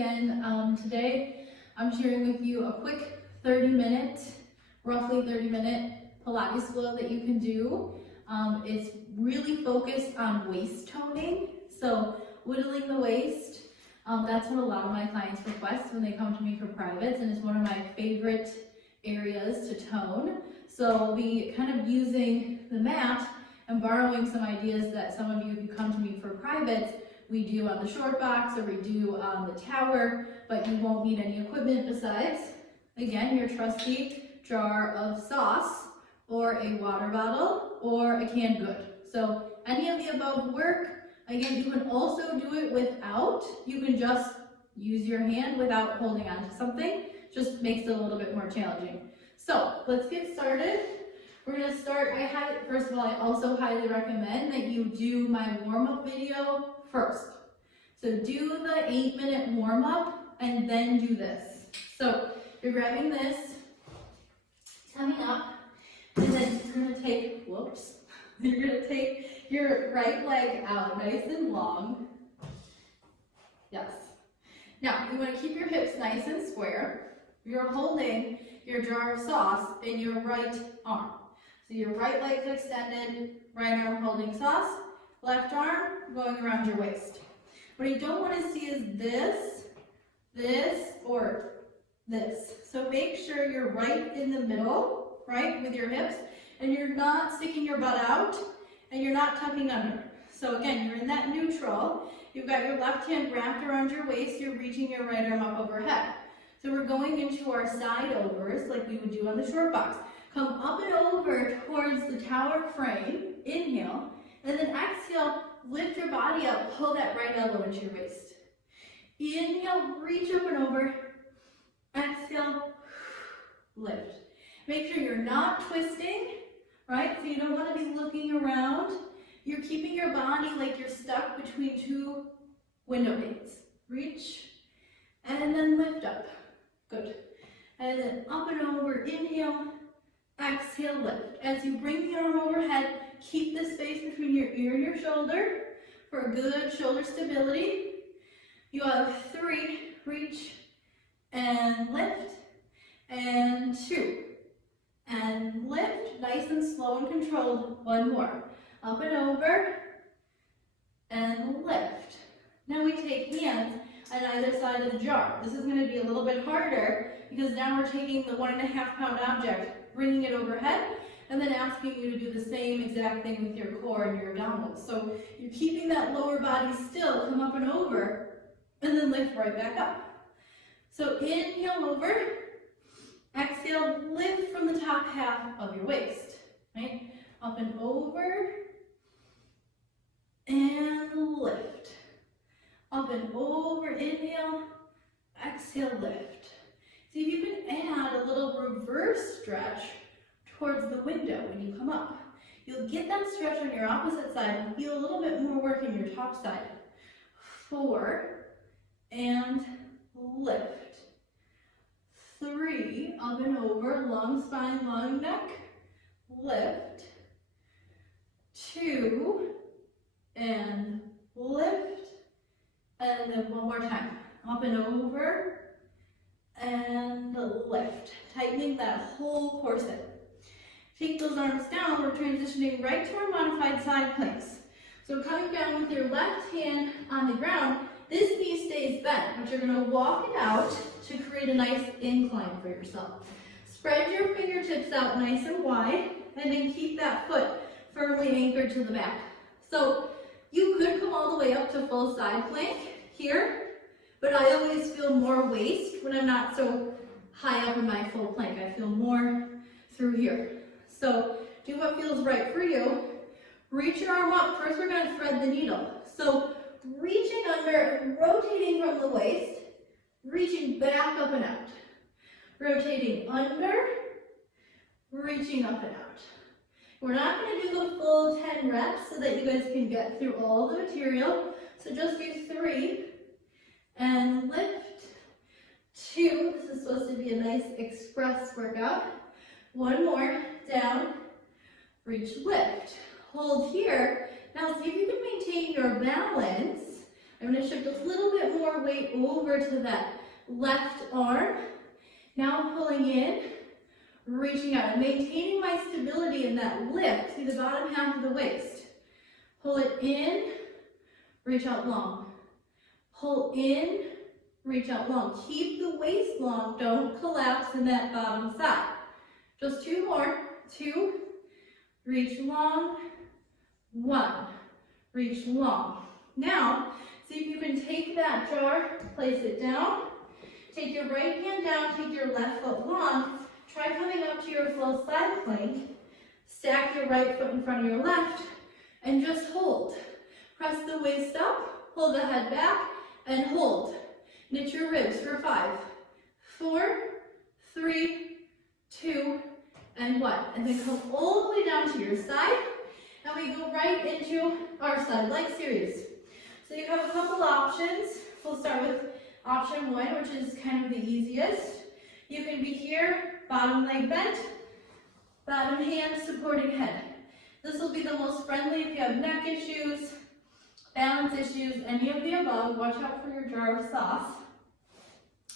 again. Today I'm sharing with you a quick roughly 30-minute Pilates flow that you can do. It's really focused on waist toning, so whittling the waist. That's what a lot of my clients request when they come to me for privates, and it's one of my favorite areas to tone. So we'll be kind of using the mat and borrowing some ideas that some of you, if you come to me for privates, we do on the short box or we do on the tower, but you won't need any equipment besides, again, your trusty jar of sauce or a water bottle or a canned good. So any of the above work. Again, you can also do it without. You can just use your hand without holding on to something. Just makes it a little bit more challenging. So let's get started. We're going to start, first of all, I also highly recommend that you do my warm-up video first. So do the 8-minute warm-up and then do this. So you're grabbing this, coming up, and then you're going to take, you're going to take your right leg out nice and long. Yes. Now, you want to keep your hips nice and square. You're holding your jar of sauce in your right arm. So your right leg's extended, right arm holding sauce, left arm going around your waist. What you don't want to see is this, or this. So make sure you're right in the middle, right, with your hips, and you're not sticking your butt out, and you're not tucking under. So again, you're in that neutral. You've got your left hand wrapped around your waist, you're reaching your right arm up overhead. So we're going into our side overs like we would do on the short box. Come up and over towards the tower frame, inhale, and then exhale, lift your body up, pull that right elbow into your waist. Inhale, reach up and over, exhale, lift. Make sure you're not twisting, right? So you don't want to be looking around. You're keeping your body like you're stuck between two window panes. Reach, and then lift up. Good. And then up and over, inhale, exhale, lift. As you bring the arm overhead, keep the space between your ear and your shoulder for good shoulder stability. You have 3, reach, and lift, and 2, and lift, nice and slow and controlled. 1 more. Up and over, and lift. Now we take hands on either side of the jar. This is going to be a little bit harder because now we're taking the 1.5 pound object, bringing it overhead, and then asking you to do the same exact thing with your core and your abdominals. So you're keeping that lower body still, come up and over, and then lift right back up. So inhale over, exhale, lift from the top half of your waist, right? Up and over, and lift. Up and over, inhale, exhale, lift. See if you can add a little reverse stretch towards the window when you come up. You'll get that stretch on your opposite side and feel a little bit more work in your top side. 4, and lift. 3, up and over, long spine, long neck, lift. 2, and lift. And then 1 more time, up and over, and lift, tightening that whole corset. Take those arms down, we're transitioning right to our modified side planks. So coming down with your left hand on the ground, this knee stays bent, but you're gonna walk it out to create a nice incline for yourself. Spread your fingertips out nice and wide, and then keep that foot firmly anchored to the mat. So you could come all the way up to full side plank here, but I always feel more waist when I'm not so high up in my full plank. I feel more through here. So do what feels right for you. Reach your arm up. First we're going to thread the needle. So reaching under and rotating from the waist, reaching back up and out. Rotating under, reaching up and out. We're not going to do the full 10 reps so that you guys can get through all the material. So just do 3 and lift. 2, this is supposed to be a nice express workout. 1 more, down, reach, lift. Hold here. Now see if you can maintain your balance I'm going to shift a little bit more weight over to that left arm. Now I'm pulling in, reaching out, and maintaining my stability in that lift. See the bottom half of the waist. Pull it in, reach out long. Pull in, reach out long. Keep the waist long. Don't collapse in that bottom side. Just 2 more. 2, reach long. 1, reach long. Now, see if you can take that jar, place it down. Take your right hand down, take your left foot long. Try coming up to your full side plank. Stack your right foot in front of your left and just hold. Press the waist up, pull the head back, and hold. Knit your ribs for 5, 4, 3, 2, and 1. And then come all the way down to your side. And we go right into our side leg series. So you have a couple options. We'll start with option 1, which is kind of the easiest. You can be here, bottom leg bent, bottom hand supporting head. This will be the most friendly if you have neck issues, balance issues, any of the above. Watch out for your jar of sauce.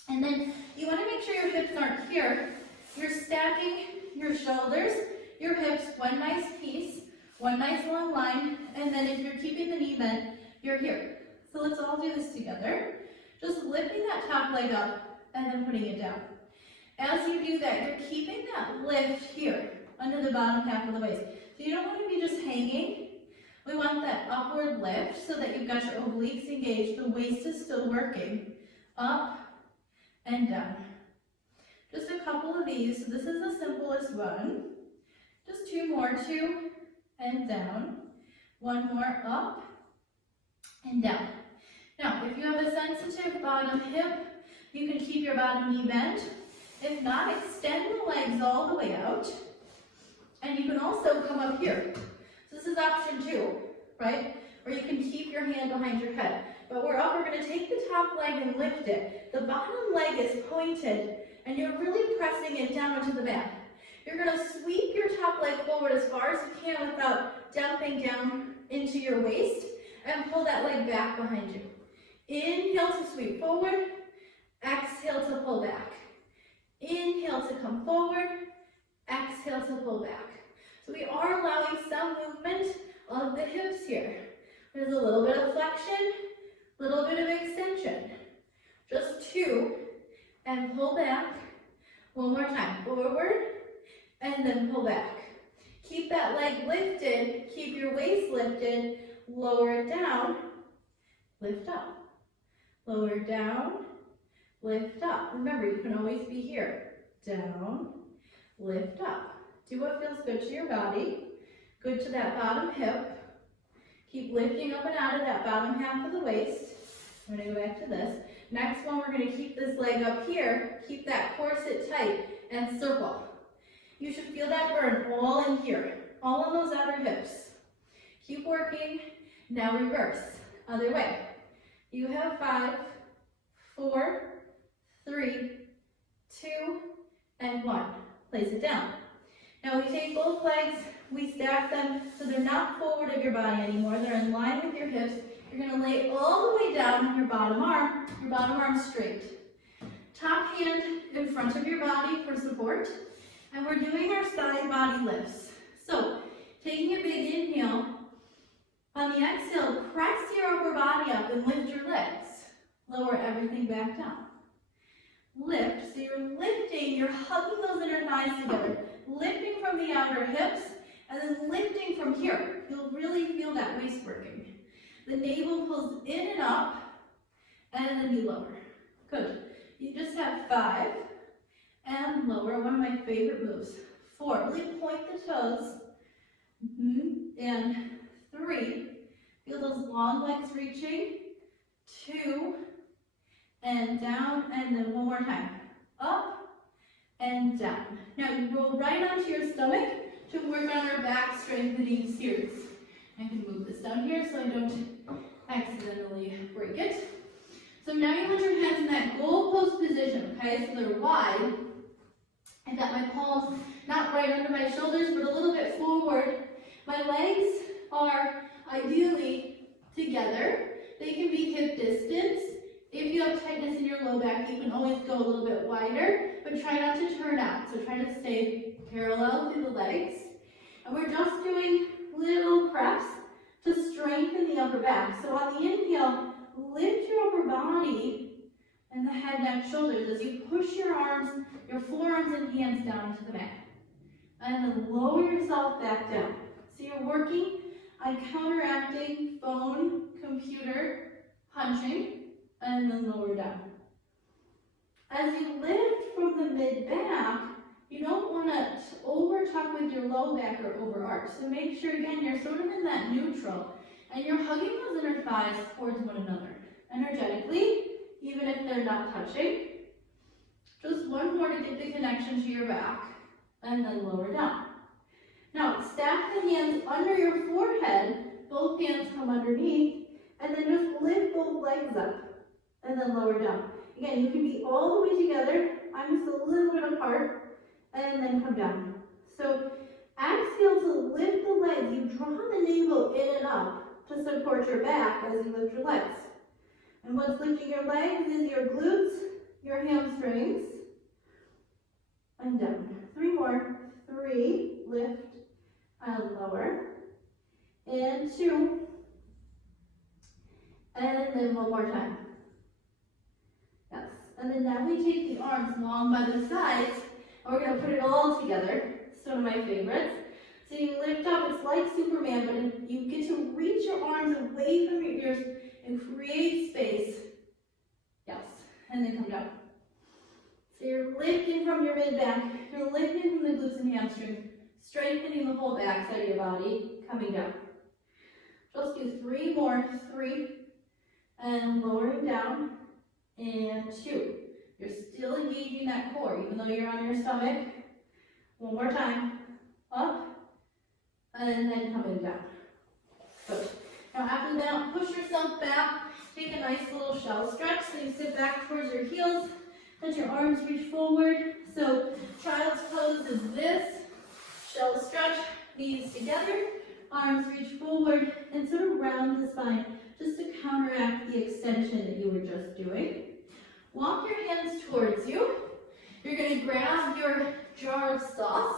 And then you want to make sure your hips aren't here. You're stacking your shoulders, your hips, one nice piece, one nice long line, and then if you're keeping the knee bent, you're here. So let's all do this together. Just lifting that top leg up and then putting it down. As you do that, you're keeping that lift here under the bottom half of the waist. So you don't want to be just hanging. We want that upward lift so that you've got your obliques engaged. The waist is still working. Up and down. Just a couple of these. So this is the simplest one. Just 2 more. 2 and down. 1 more up and down. Now, if you have a sensitive bottom hip, you can keep your bottom knee bent. If not, extend the legs all the way out. And you can also come up here. So this is option 2, right? Or you can keep your hand behind your head. But we're up, we're going to take the top leg and lift it. The bottom leg is pointed, and you're really pressing it down into the mat. You're going to sweep your top leg forward as far as you can without dumping down into your waist, and pull that leg back behind you. Inhale to sweep forward, exhale to pull back. Inhale to come forward, exhale to pull back. So we are allowing some movement of the hips here. There's a little bit of flexion, a little bit of extension. Just 2, and pull back. 1 more time, forward, and then pull back. Keep that leg lifted, keep your waist lifted, lower it down, lift up. Lower down, lift up. Remember, you can always be here. Down, lift up. Do what feels good to your body. Good to that bottom hip. Keep lifting up and out of that bottom half of the waist. I'm going to go back to this. Next one, we're going to keep this leg up here. Keep that corset tight and circle. You should feel that burn all in here, all in those outer hips. Keep working. Now reverse. Other way. You have 5, 4, 3, 2, and 1. Place it down. Now we take both legs, we stack them so they're not forward of your body anymore. They're in line with your hips. You're going to lay all the way down on your bottom arm straight. Top hand in front of your body for support. And we're doing our side body lifts. So taking a big inhale. On the exhale, press your upper body up and lift your legs. Lower everything back down. Lift, so you're lifting, you're hugging those inner thighs together, lifting from the outer hips, and then lifting from here. You'll really feel that waist working. The navel pulls in and up, and then you lower. Good. You just have 5, and lower, one of my favorite moves. 4, really point the toes, and 3, feel those long legs reaching. 2, and down, and then 1 more time. Up, and down. Now you roll right onto your stomach to work on our back strengthening series. I can move this down here so I don't accidentally break it. So now you want your hands in that goalpost position, okay? So they're wide. I've got my palms not right under my shoulders, but a little bit forward. My legs are ideally together. They can be hip distance. If you have tightness in your low back, you can always go a little bit wider, but try not to turn out. So try to stay parallel through the legs. And we're just doing little preps to strengthen the upper back. So on the inhale, lift your upper body and the head, neck, shoulders as you push your arms, your forearms and hands down to the mat. And then lower yourself back down. So you're working on counteracting phone, computer, punching, and then lower down. As you lift from the mid-back, you don't want to over-tuck with your low back or over-arch. So make sure, again, you're sort of in that neutral, and you're hugging those inner thighs towards one another. Energetically, even if they're not touching. Just one more to get the connection to your back, and then lower down. Now, stack the hands under your forehead, both hands come underneath, and then just lift both legs up, and then lower down. Again, you can be all the way together. I'm just a little bit apart, and then come down. So exhale to lift the legs. You draw the navel in and up to support your back as you lift your legs. And what's lifting your legs is your glutes, your hamstrings, and down. 3 more. 3, lift, and lower. And 2. And then one more time. Yes. And then now we take the arms long by the sides, and we're going to put it all together. It's one of my favorites. So you lift up, it's like Superman, but you get to reach your arms away from your ears and create space. Yes. And then come down. So you're lifting from your mid-back, you're lifting from the glutes and hamstrings, strengthening the whole back side of your body, coming down. Just do 3 more. 3, and lowering down, and 2. You're still engaging that core, even though you're on your stomach. One more time. Up, and then coming down. Good. Now after that, push yourself back. Take a nice little shell stretch. So you sit back towards your heels. Let your arms reach forward. So child's pose is this. Shell stretch, knees together. Arms reach forward and sort of round the spine just to counteract the extension that you were just doing. Walk your hands towards you. You're going to grab your jar of sauce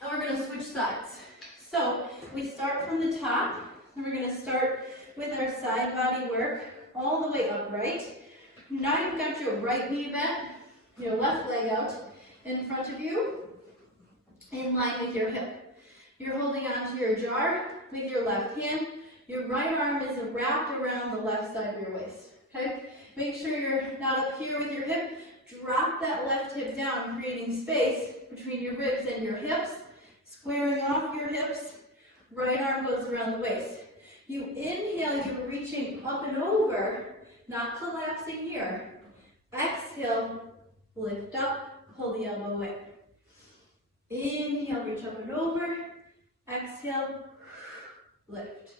and we're going to switch sides. So we start from the top and we're going to start with our side body work all the way upright. Now you've got your right knee bent, your left leg out in front of you, in line with your hip. You're holding onto your jar with your left hand. Your right arm is wrapped around the left side of your waist. Okay? Make sure you're not up here with your hip. Drop that left hip down, creating space between your ribs and your hips. Squaring off your hips. Right arm goes around the waist. You inhale, you're reaching up and over, not collapsing here. Exhale, lift up, pull the elbow away. Inhale, reach up and over. Exhale, lift.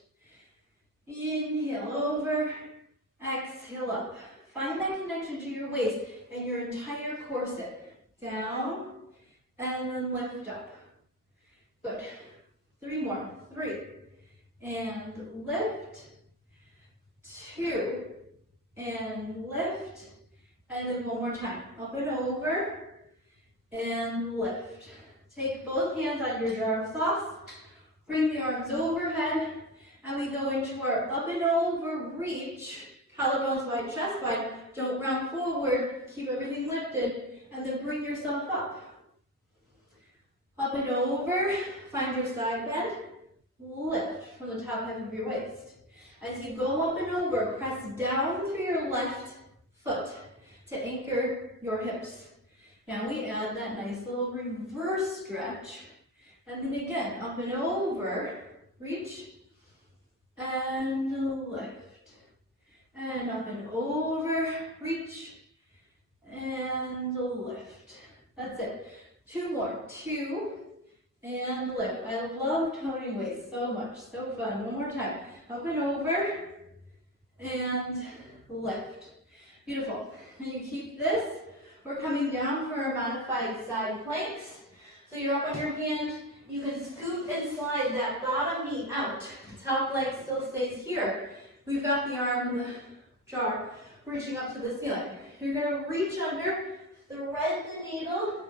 Inhale over, exhale up. Find that connection to your waist and your entire corset. Down, and then lift up. Good. 3 more. 3. And lift. 2. And lift. And then one more time. Up and over. And lift. Take both hands on your jar of sauce. Bring the arms overhead. And we go into our up and over reach. Collarbones wide, chest wide. Don't round forward. Keep everything lifted. And then bring yourself up. Up and over. Find your side bend. Lift from the top half of your waist. As you go up and over, press down through your left foot to anchor your hips. Now we add that nice little reverse stretch. And then again, up and over, reach, and lift. And up and over, reach, and lift. That's it. 2 more. 2, and lift. I love toning waist so much. So fun. One more time. Up and over, and lift. Beautiful. And you keep this. We're coming down for our modified side planks. So you're up on your hand. You can scoot and slide that bottom knee out. Top leg still stays here. We've got the arm jar, reaching up to the ceiling. You're gonna reach under, thread the needle,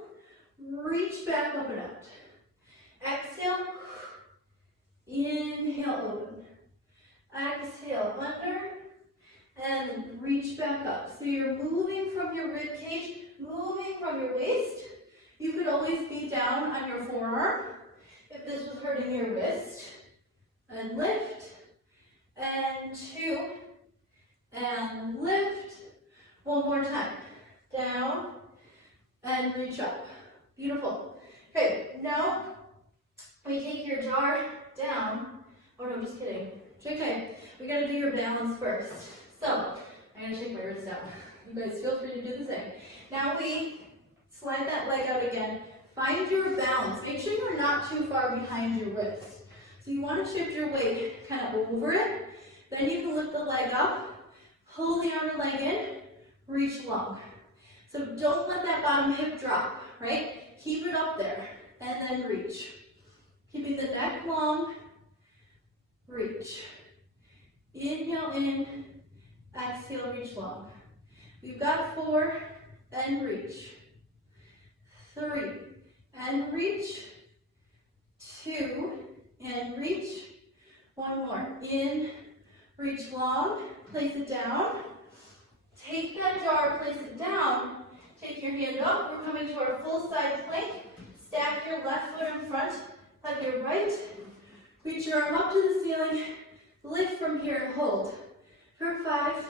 reach back up and out. Exhale, inhale, open. Exhale, under, and reach back up. So you're moving from your rib cage, moving from your waist. You could always be down on your forearm if this was hurting your wrist. And lift, and 2, and lift. One more time. Down, and reach up. Beautiful. Okay, now we take your jar down. Oh no, just kidding. It's okay. We gotta do your balance first. So, I'm gonna shake my wrist down. You guys feel free to do the same. Now we slide that leg out again. Find your balance. Make sure you're not too far behind your wrist. So you want to shift your weight kind of over it. Then you can lift the leg up, pull the outer leg in, reach long. So don't let that bottom hip drop, right? Keep it up there, and then reach. Keeping the neck long, reach. Inhale in, exhale, reach long. We've got 4, and reach. 3, and reach. 2, and reach. One more. In, reach long, place it down. Take that jar, place it down. Take your hand up. We're coming to our full side plank. Stack your left foot in front of your right. Reach your arm up to the ceiling. Lift from here and hold. For 5,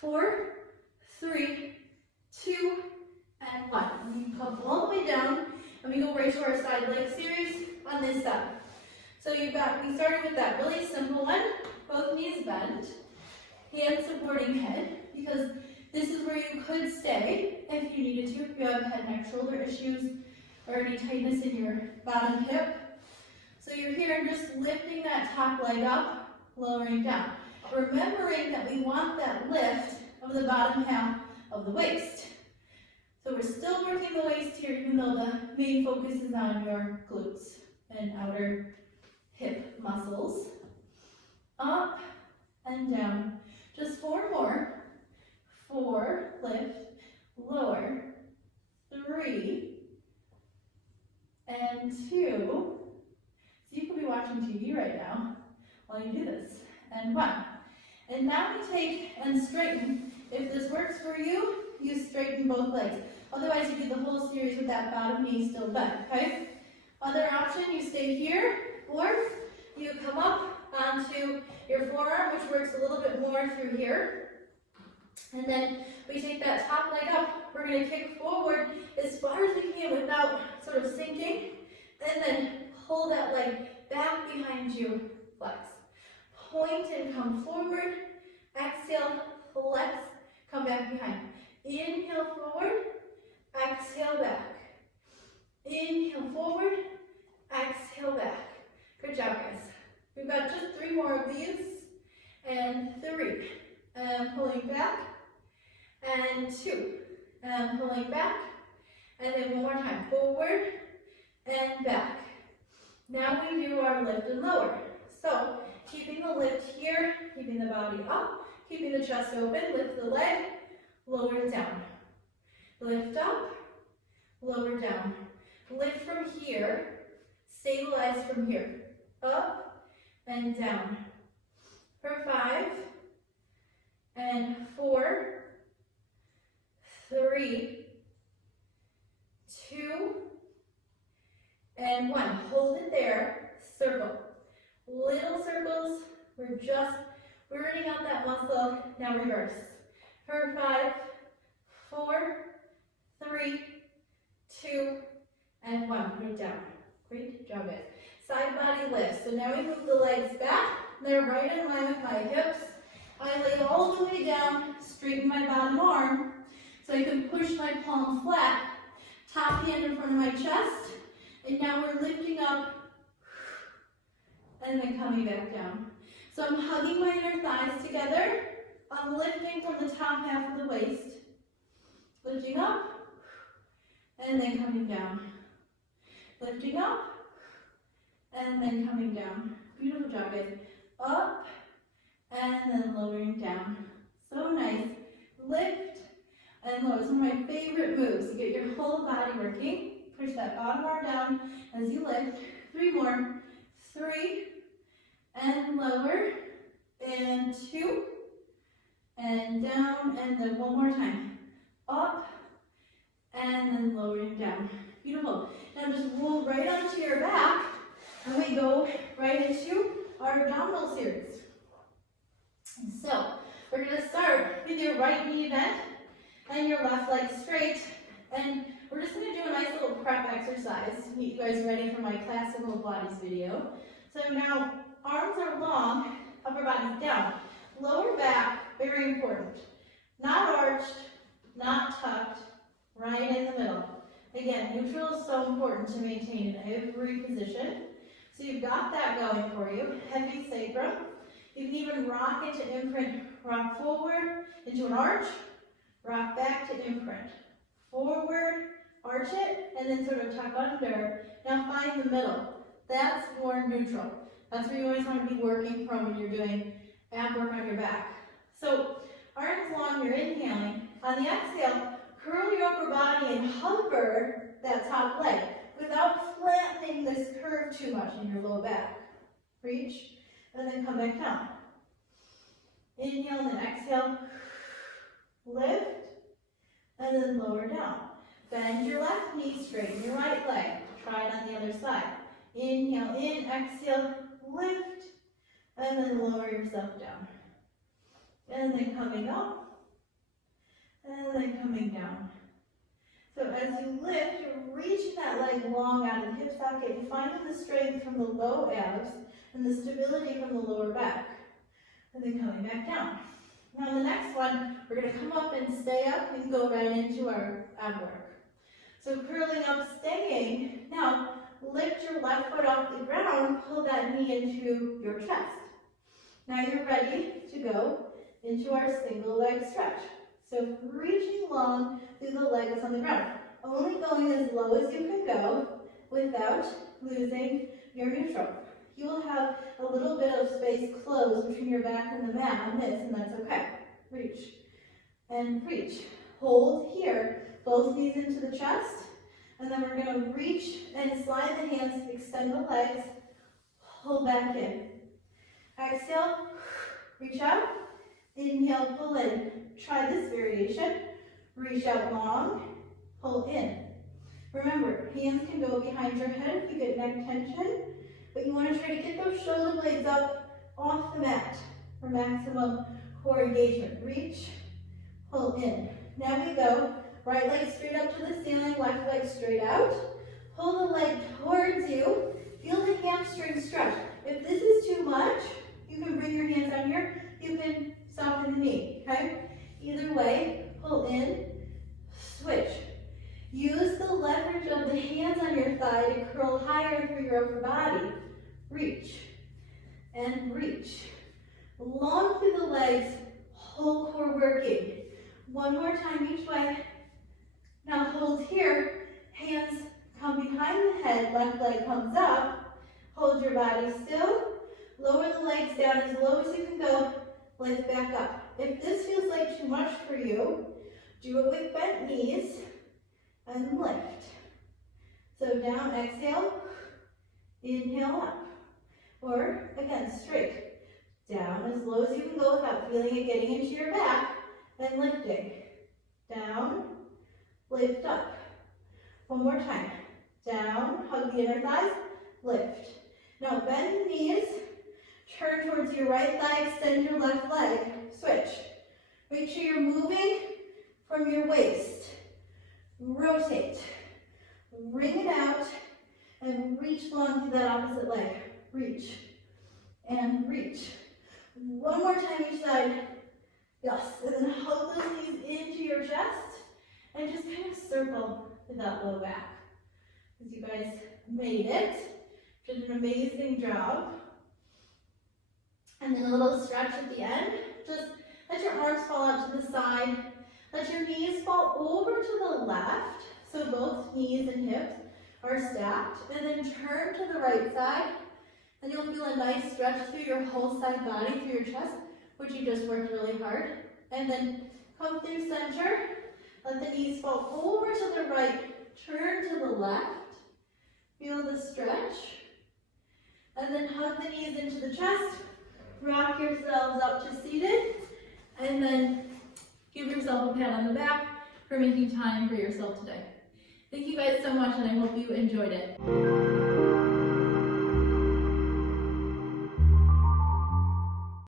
4, 3, 2, and 1. We come all the way down, and we go right to our side leg series on this side. So we started with that really simple one. Both knees bent, hand supporting head, because this is where you could stay if you needed to, if you have head, neck, shoulder issues, or any tightness in your bottom hip. So you're here just lifting that top leg up, lowering down. Remembering that we want that lift of the bottom half of the waist. So we're still working the waist here, even though the main focus is on your glutes and outer hip muscles. Up and down. Just 4 more. 4, lift, lower, 3, and 2. So you could be watching TV right now while you do this. And 1. And now we take and straighten. If this works for you, you straighten both legs. Otherwise, you do the whole series with that bottom knee still bent, okay? Other option, you stay here, or you come up onto your forearm, which works a little bit more through here. And then we take that top leg up. We're going to kick forward as far as we can without sort of sinking. And then pull that leg back behind you, flex. Point and come forward. Exhale, flex, come back behind. Inhale forward, exhale back. Inhale forward, exhale back. Good job, guys. We've got just 3 more of these. And 3. And pulling back. And 2. And pulling back. And then one more time. Forward and back. Now we do our lift and lower. So, keeping the lift here, keeping the body up, keeping the chest open, lift the leg, lower it down. Lift up, lower down. Lift from here, stabilize from here. Up and down. For 5, and 4, 3, 2, and 1. Hold it there, circle. Little circles, we're just burning out that muscle. Now reverse. For 5, 4, 3, 2, and 1. Put it down. Great job, guys. Side body lift. So now we move the legs back. They're right in line with my hips. I lay all the way down, straighten my bottom arm, so I can push my palm flat, top hand in front of my chest, and now we're lifting up, and then coming back down. So I'm hugging my inner thighs together. I'm lifting from the top half of the waist, lifting up, and then coming down. Lifting up, and then coming down. Beautiful job, guys. Up, and then lowering down. So So nice. Lift and lower. It's one of my favorite moves. You get your whole body working. Push that bottom arm down as you lift. 3 more. 3 and lower. And 2 and down. And then 1 more time. Up and then lowering down. Beautiful. Now just roll right onto your back. And we go right into our abdominal series. So we're going to start with your right knee bent and your left leg straight. And we're just going to do a nice little prep exercise to get you guys ready for my classical Pilates video. So now arms are long, upper body's down. Lower back, very important. Not arched, not tucked, right in the middle. Again, neutral is so important to maintain in every position. So you've got that going for you. Heavy sacrum. You can even rock into imprint. Rock forward into an arch. Rock back to imprint. Forward, arch it, and then sort of tuck under. Now find the middle. That's more neutral. That's where you always want to be working from when you're doing ab work on your back. So arms long, you're inhaling. On the exhale, curl your upper body and hover that top leg without flattening this curve too much in your low back. Reach, and then come back down. Inhale and then exhale. Lift, and then lower down. Bend your left knee, straighten your right leg. Try it on the other side. Inhale in, exhale, lift, and then lower yourself down. And then coming up, and then coming down. So as you lift, you're reaching that leg long out of the hip socket. You're finding the strength from the low abs and the stability from the lower back. And then coming back down. Now the next one, we're going to come up and stay up and go right into our ab work. So curling up, staying. Now lift your left foot off the ground, pull that knee into your chest. Now you're ready to go into our single leg stretch. So reaching long through the leg that's on the ground. Only going as low as you can go without losing your neutral. You will have a little bit of space closed between your back and the mat on this, and that's okay. Reach and reach. Hold here, both knees into the chest, and then we're going to reach and slide the hands, extend the legs, pull back in. Exhale, reach out. Inhale, pull in. Try this variation. Reach out long, pull in. Remember, hands can go behind your head if you get neck tension, but you want to try to get those shoulder blades up off the mat for maximum core engagement. Reach, pull in. Now we go. Right leg straight up to the ceiling, left leg straight out. Pull the leg towards you. Feel the hamstring stretch. If this is too much, you can bring your hands down here. You can soften the knee, okay? Either way, pull in, switch. Use the leverage of the hands on your thigh to curl higher through your upper body. Reach and reach. Long through the legs, whole core working. One more time each way. Now hold here, hands come behind the head, left leg comes up. Hold your body still. Lower the legs down as low as you can go. Lift back up. If this feels like too much for you, do it with bent knees and lift. So down, exhale, inhale up. Or again, straight. Down as low as you can go without feeling it getting into your back, and lifting. Down, lift up. One more time. Down, hug the inner thighs, lift. Now bend the knees, turn towards your right thigh, extend your left leg, switch. Make sure you're moving from your waist. Rotate. Wring it out and reach long through that opposite leg. Reach and reach. One more time each side. Yes, and then hug those knees into your chest and just kind of circle to that low back. As you guys made it, did an amazing job. And then a little stretch at the end. Just let your arms fall out to the side. Let your knees fall over to the left, so both knees and hips are stacked. And then turn to the right side, and you'll feel a nice stretch through your whole side body, through your chest, which you just worked really hard. and then come through center. Let the knees fall over to the right, turn to the left. Feel the stretch. And then hug the knees into the chest. Rock yourselves up to seated. And then give yourself a pat on the back for making time for yourself today. Thank you guys so much, and I hope you enjoyed it.